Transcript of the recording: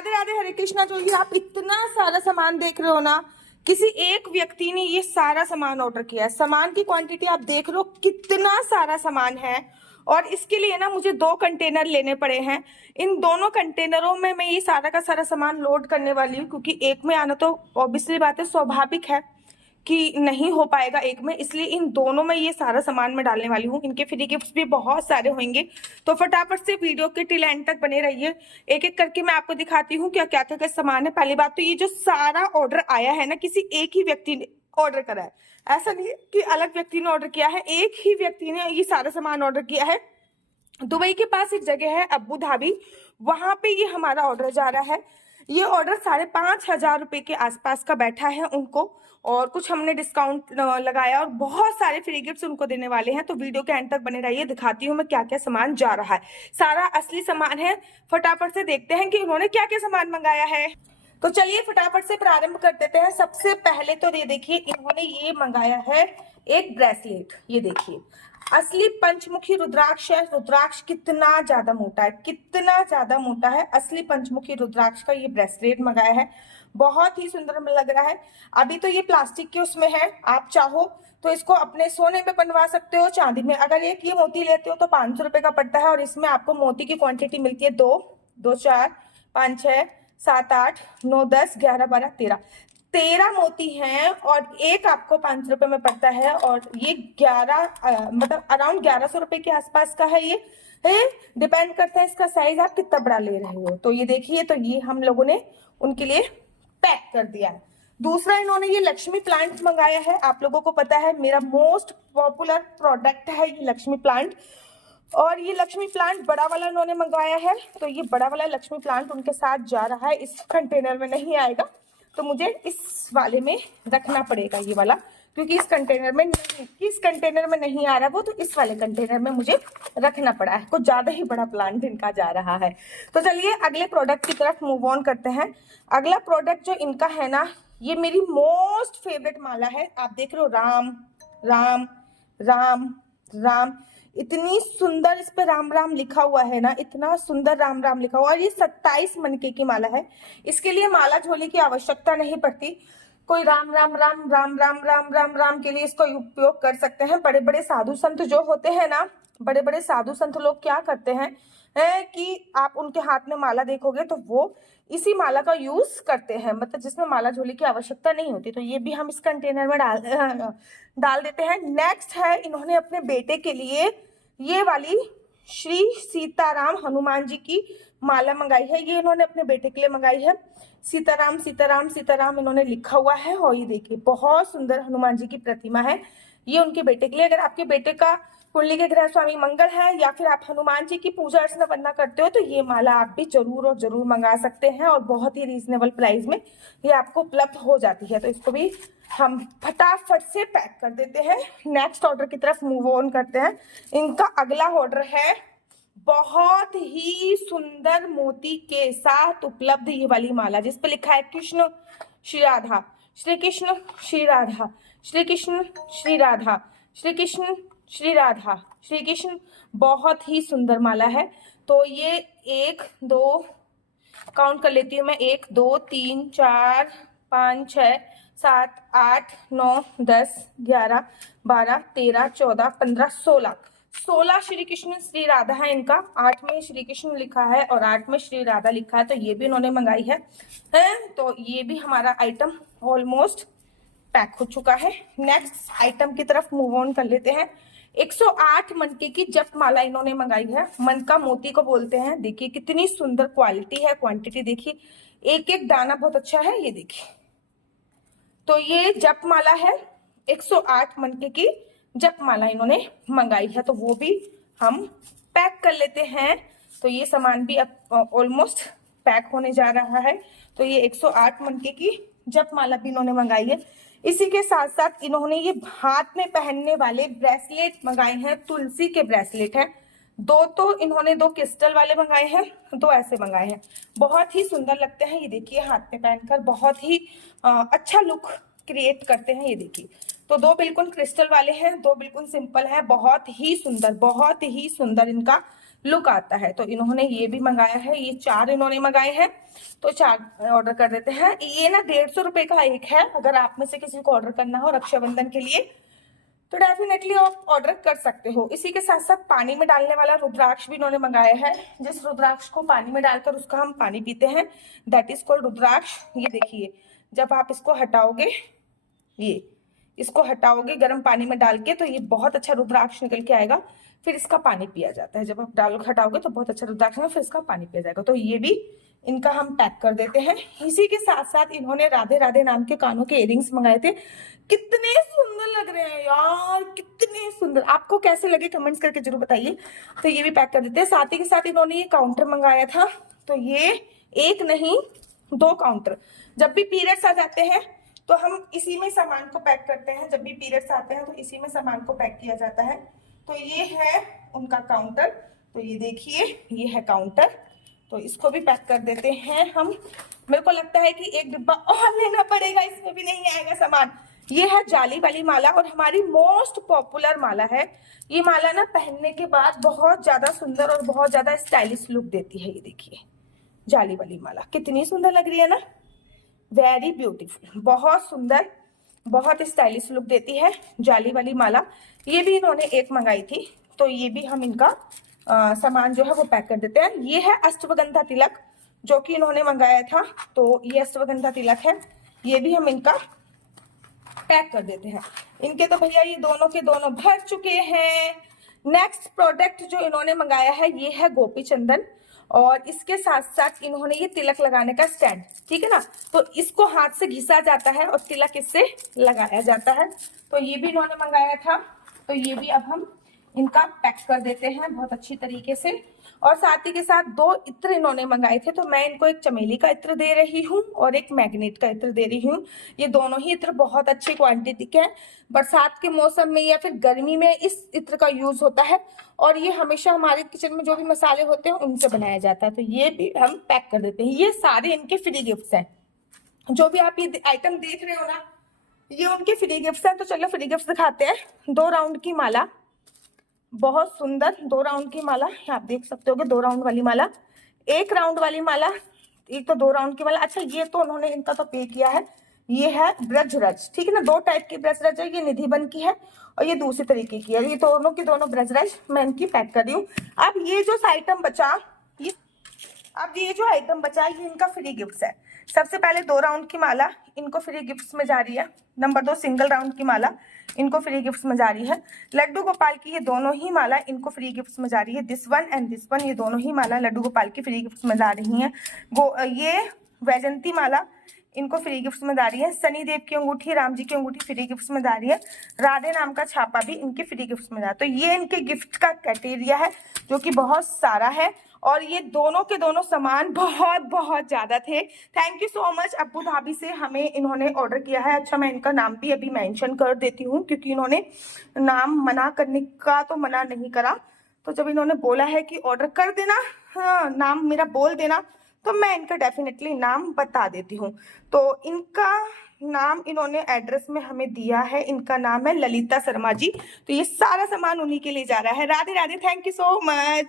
राधे राधे, हरे कृष्णा। जो ये आप इतना सारा सामान देख रहे हो ना, किसी एक व्यक्ति ने ये सारा सामान ऑर्डर किया है। सामान की क्वांटिटी आप देख रहे हो कितना सारा सामान है, और इसके लिए ना मुझे 2 कंटेनर लेने पड़े हैं। इन दोनों कंटेनरों में मैं ये सारा का सारा सामान लोड करने वाली हूँ, क्योंकि एक में आना तो ऑब्वियसली बात है, स्वाभाविक है कि नहीं हो पाएगा एक में, इसलिए इन दोनों में ये सारा सामान मैं डालने वाली हूँ। इनके फ्री गिफ्ट्स भी बहुत सारे होंगे, तो फटाफट से वीडियो के टिल एंड तक बने रहिए। एक एक करके मैं आपको दिखाती हूँ क्या क्या क्या सामान है। पहली बात तो ये जो सारा ऑर्डर आया है ना, किसी एक ही व्यक्ति ने ऑर्डर करा है। ऐसा नहीं है कि अलग व्यक्ति ने ऑर्डर किया है, एक ही व्यक्ति ने ये सारा सामान ऑर्डर किया है। दुबई के पास एक जगह है अबू धाबी, वहां पे ये हमारा ऑर्डर जा रहा है। ये ऑर्डर 5,500 रुपए के आसपास का बैठा है उनको, और कुछ हमने डिस्काउंट लगाया और बहुत सारे फ्री गिफ्ट्स उनको देने वाले हैं। तो वीडियो के एंड तक बने रहिए, दिखाती हूँ मैं क्या क्या सामान जा रहा है। सारा असली सामान है। फटाफट से देखते हैं कि उन्होंने क्या क्या सामान मंगाया है। तो चलिए फटाफट से प्रारंभ कर देते हैं। सबसे पहले तो ये देखिए, इन्होंने ये मंगाया है एक ब्रेसलेट। ये देखिए, असली पंचमुखी रुद्राक्ष है। रुद्राक्ष कितना ज्यादा मोटा है, कितना ज्यादा मोटा है। असली पंचमुखी रुद्राक्ष का ये ब्रेसलेट मंगाया है, बहुत ही सुंदर लग रहा है। अभी तो ये प्लास्टिक के उसमें है, आप चाहो तो इसको अपने सोने पे बनवा सकते हो, चांदी में। अगर एक ये मोती लेते हो तो 500 रुपए का पड़ता है, और इसमें आपको मोती की क्वांटिटी मिलती है 2, 2, 4, 5, 6, 7, 8, 9, 10, 11, 12, 13 मोती हैं, और एक आपको 500 रुपए में पड़ता है। और ये 11 मतलब अराउंड 1100 रुपए के आसपास का है। ये डिपेंड करता है इसका साइज आप कितना बड़ा ले रहे हो। तो ये देखिए, तो ये हम लोगों ने उनके लिए पैक कर दिया है। दूसरा, इन्होंने ये लक्ष्मी प्लांट मंगाया है। आप लोगों को पता है मेरा मोस्ट पॉपुलर प्रोडक्ट है ये लक्ष्मी प्लांट, और ये लक्ष्मी प्लांट बड़ा वाला इन्होंने मंगवाया है। तो ये बड़ा वाला लक्ष्मी प्लांट उनके साथ जा रहा है, इस कंटेनर में नहीं आएगा, तो मुझे इस वाले में रखना पड़ेगा ये वाला, क्योंकि इस कंटेनर में नहीं आ रहा वो, तो इस वाले कंटेनर में मुझे रखना पड़ा है। कुछ ज्यादा ही बड़ा प्लांट इनका जा रहा है। तो चलिए अगले प्रोडक्ट की तरफ मूव ऑन करते हैं। अगला प्रोडक्ट जो इनका है ना, ये मेरी मोस्ट फेवरेट माला है। आप देख रहे हो, राम राम राम राम, इतनी सुंदर इस पे राम राम लिखा हुआ है ना, इतना सुंदर राम राम लिखा हुआ। और ये 27 मनके की माला है। इसके लिए माला झोली की आवश्यकता नहीं पड़ती। कोई राम राम राम राम राम राम राम राम के लिए इसको उपयोग कर सकते हैं। बड़े बड़े साधु संत जो होते हैं ना, बड़े बड़े साधु संत लोग क्या करते हैं कि आप उनके हाथ में माला देखोगे तो वो इसी माला का यूज करते हैं, मतलब जिसमें माला झोली की आवश्यकता नहीं होती। तो ये भी हम इस कंटेनर में डाल देते हैं। नेक्स्ट है, इन्होंने अपने बेटे के लिए ये वाली श्री सीताराम हनुमान जी की माला मंगाई है। ये इन्होंने अपने बेटे के लिए मंगाई है। सीताराम सीताराम सीताराम इन्होंने लिखा हुआ है, और ये देखिए बहुत सुंदर हनुमान जी की प्रतिमा है। ये उनके बेटे के लिए। अगर आपके बेटे का कुंडली के ग्रह स्वामी मंगल है, या फिर आप हनुमान जी की पूजा अर्चना करना करते हो, तो ये माला आप भी जरूर और जरूर मंगा सकते हैं, और बहुत ही रीजनेबल प्राइस में ये आपको उपलब्ध हो जाती है। तो इसको भी हम फटाफट से पैक कर देते हैं। नेक्स्ट ऑर्डर की तरफ मूव ऑन करते हैं। इनका अगला ऑर्डर है बहुत ही सुंदर मोती के साथ उपलब्ध ये वाली माला, जिस पे लिखा है कृष्ण श्री राधा, श्री कृष्ण श्री राधा, श्री कृष्ण श्री राधा, श्री कृष्ण श्री राधा, श्री कृष्ण। बहुत ही सुंदर माला है। तो ये 1, 2 काउंट कर लेती हूँ मैं, 1, 2, 3, 4, 5, 6, 7, 8, 9, 10, 11, 12, 13, 14, 15, 16 श्री कृष्ण श्री राधा है इनका। 8 में श्री कृष्ण लिखा है और 8 में श्री राधा लिखा है, तो ये भी इन्होंने मंगाई है। तो ये भी हमारा आइटम ऑलमोस्ट पैक हो चुका है। नेक्स्ट आइटम की तरफ मूव ऑन कर लेते हैं। 108 मनके की जप माला इन्होंने मंगाई है। मनका मोती को बोलते हैं। देखिए कितनी सुंदर क्वालिटी है, क्वांटिटी देखिए, एक एक दाना बहुत अच्छा है। ये देखिए, तो ये जप माला है, 108 मनके की जप माला इन्होंने मंगाई है, तो वो भी हम पैक कर लेते हैं। तो ये सामान भी अब ऑलमोस्ट पैक होने जा रहा है। तो ये 108 मनके की जप माला भी इन्होंने मंगाई है। इसी के साथ साथ इन्होंने ये हाथ में पहनने वाले ब्रेसलेट मंगाए हैं, तुलसी के ब्रेसलेट हैं। 2 तो इन्होंने 2 क्रिस्टल वाले मंगाए हैं, 2 ऐसे मंगाए हैं। बहुत ही सुंदर लगते हैं। ये देखिए, हाथ में पहनकर बहुत ही अच्छा लुक क्रिएट करते हैं। ये देखिए, तो 2 बिल्कुल क्रिस्टल वाले हैं, 2 बिल्कुल सिंपल है। बहुत ही सुंदर इनका लुक आता है। तो इन्होंने ये भी मंगाया है, ये 4 इन्होंने मंगाए हैं, तो 4 ऑर्डर कर देते हैं। ये ना 150 रुपए का एक है। अगर आप में से किसी को ऑर्डर करना हो रक्षाबंधन के लिए तो डेफिनेटली आप ऑर्डर कर सकते हो। इसी के साथ साथ पानी में डालने वाला रुद्राक्ष भी इन्होंने मंगाया है। जिस रुद्राक्ष को पानी में डालकर उसका हम पानी पीते हैं, दैट इज कॉल्ड रुद्राक्ष। ये देखिए, जब आप इसको हटाओगे, ये इसको हटाओगे गर्म पानी में डाल के, तो ये बहुत अच्छा रुद्राक्ष निकल के आएगा। फिर इसका पानी पिया जाता है। जब आप हटाओगे तो बहुत अच्छा रुद्राक्ष है, फिर इसका पानी पिया जाएगा। तो ये भी इनका हम पैक कर देते हैं। इसी के साथ साथ इन्होंने राधे राधे नाम के कानों के इयरिंग्स मंगाए थे। कितने सुंदर लग रहे हैं यार, कितने सुंदर। आपको कैसे लगे कमेंट्स करके जरूर बताइए। तो ये भी पैक कर देते हैं। साथ ही के साथ इन्होंने ये काउंटर मंगाया था। तो ये एक नहीं 2 काउंटर। जब भी पीरियड्स आ जाते हैं तो हम इसी में सामान को पैक करते हैं। जब भी पीरियड्स आते हैं तो इसी में सामान को पैक किया जाता है। तो ये है उनका काउंटर। तो ये देखिए, ये है काउंटर। तो इसको भी पैक कर देते हैं हम। मेरे को लगता है कि एक डिब्बा और लेना पड़ेगा, इसमें भी नहीं आएगा सामान। ये है जाली वाली माला और हमारी मोस्ट पॉपुलर माला है। ये माला ना पहनने के बाद बहुत ज्यादा सुंदर और बहुत ज्यादा स्टाइलिश लुक देती है। ये देखिए, जाली वाली माला कितनी सुंदर लग रही है ना, वेरी ब्यूटीफुल, बहुत सुंदर, बहुत स्टाइलिश लुक देती है जाली वाली माला। ये भी इन्होंने एक मंगाई थी। तो ये भी हम इनका सामान जो है वो पैक कर देते हैं। ये है अष्टगंधा तिलक जो कि इन्होंने मंगाया था। तो ये अष्टगंधा तिलक है, ये भी हम इनका पैक कर देते हैं। इनके तो भैया ये दोनों के दोनों भर चुके हैं। नेक्स्ट प्रोडक्ट जो इन्होंने मंगाया है ये है गोपी चंदन और इसके साथ साथ इन्होंने ये तिलक लगाने का स्टैंड, ठीक है ना। तो इसको हाथ से घिसा जाता है और तिलक इससे लगाया जाता है। तो ये भी इन्होंने मंगाया था। तो ये भी अब हम इनका पैक कर देते हैं बहुत अच्छी तरीके से। और साथ ही के साथ 2 इत्र इन्होंने मंगाए थे। तो मैं इनको एक चमेली का इत्र दे रही हूँ और एक मैग्नेट का इत्र दे रही हूँ। ये दोनों ही इत्र बहुत अच्छी क्वांटिटी के हैं। बरसात के मौसम में या फिर गर्मी में इस इत्र का यूज होता है और ये हमेशा हमारे किचन में जो भी मसाले होते हैं उनसे बनाया जाता है। तो ये भी हम पैक कर देते हैं। ये सारे इनके फ्री गिफ्ट हैं। जो भी आप ये आइटम देख रहे हो ना, ये उनके फ्री गिफ्ट हैं। तो चलो फ्री गिफ्ट दिखाते हैं। 2 राउंड की माला, बहुत सुंदर 2 राउंड की माला, आप देख सकते हो 2 राउंड वाली माला, 1 राउंड वाली माला, एक तो 2 राउंड की माला। अच्छा, ये तो उन्होंने इनका तो पे किया है। ये है ब्रजरज, ठीक है ना। 2 टाइप की ब्रजरज है, ये निधि बन की है और ये दूसरी तरीके की है। ये दोनों की दोनों ब्रजरज मैं इनकी पैक कर रही हूँ। अब ये जो आइटम बचा, ये इनका फ्री गिफ्ट है। सबसे पहले 2 राउंड की माला इनको फ्री गिफ्ट्स में जा रही है। नंबर 2 सिंगल राउंड की माला इनको फ्री गिफ्ट्स में जा रही है। लड्डू गोपाल की ये दोनों ही माला इनको फ्री गिफ्ट्स में जा रही है। This one and this one, ये दोनों ही माला लड्डू गोपाल की फ्री गिफ्ट्स में जा रही हैं। ये वैजंती माला इनको फ्री गिफ्ट्स में जा रही है। शनि देव की अंगूठी, राम जी की अंगूठी फ्री गिफ्ट्स में जा रही है। राधे नाम का छापा भी इनके फ्री गिफ्ट्स में जा। तो ये इनके गिफ्ट का क्राइटेरिया है जो कि बहुत सारा है और ये दोनों के दोनों सामान बहुत बहुत ज्यादा थे। Thank you so much. अब्बू धाबी से हमें इन्होंने ऑर्डर किया है। अच्छा, मैं इनका नाम भी अभी मेंशन कर देती हूँ क्योंकि इन्होंने नाम मना करने का तो मना नहीं करा। तो जब इन्होंने बोला है कि ऑर्डर कर देना, हाँ नाम मेरा बोल देना, तो मैं इनका डेफिनेटली नाम बता देती हूँ। तो इनका नाम इन्होंने एड्रेस में हमें दिया है। इनका नाम है ललिता शर्मा जी। तो ये सारा सामान उन्हीं के लिए जा रहा है। Radhe Radhe, thank you so much.